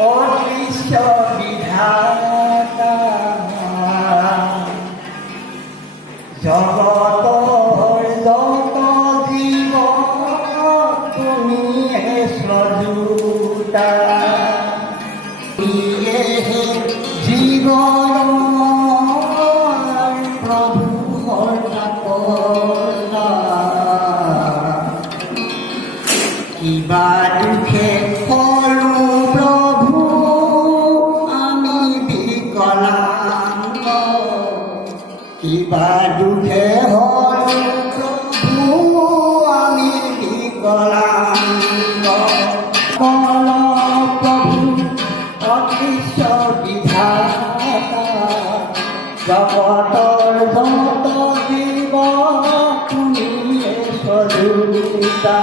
অদৃশ্য বিধাতা জগতৰ যত জীৱ তুমিয়ে স্বৰূপা জীৱনৰ প্ৰভুৰ কাকনা কিবা দুখে হলো প্ৰভু আমি বিকলাঙ্গ কিবা দুখে হলো প্ৰভু আমি বিকলাঙ্গ প্ৰভু অদৃশ্য বিধাতা জগতৰ যত জীৱ তুমিয়ে স্বৰূপা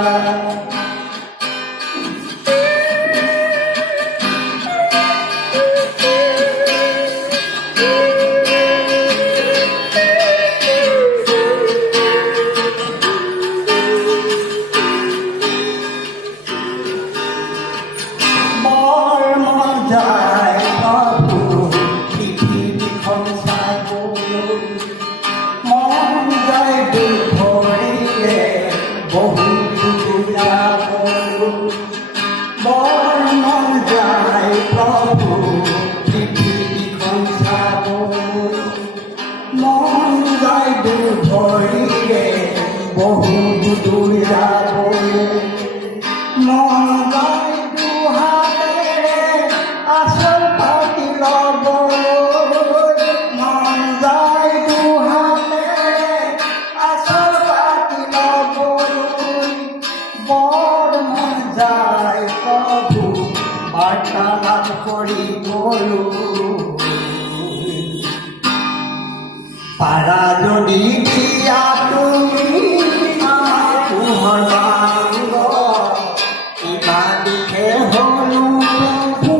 বাৰ্তালাপ পাৰা যদি দিয়া তুমি আমাৰ পোহৰ কিবা দিশে হলো প্ৰভু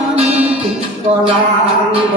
আমি বিকলাঙ্গ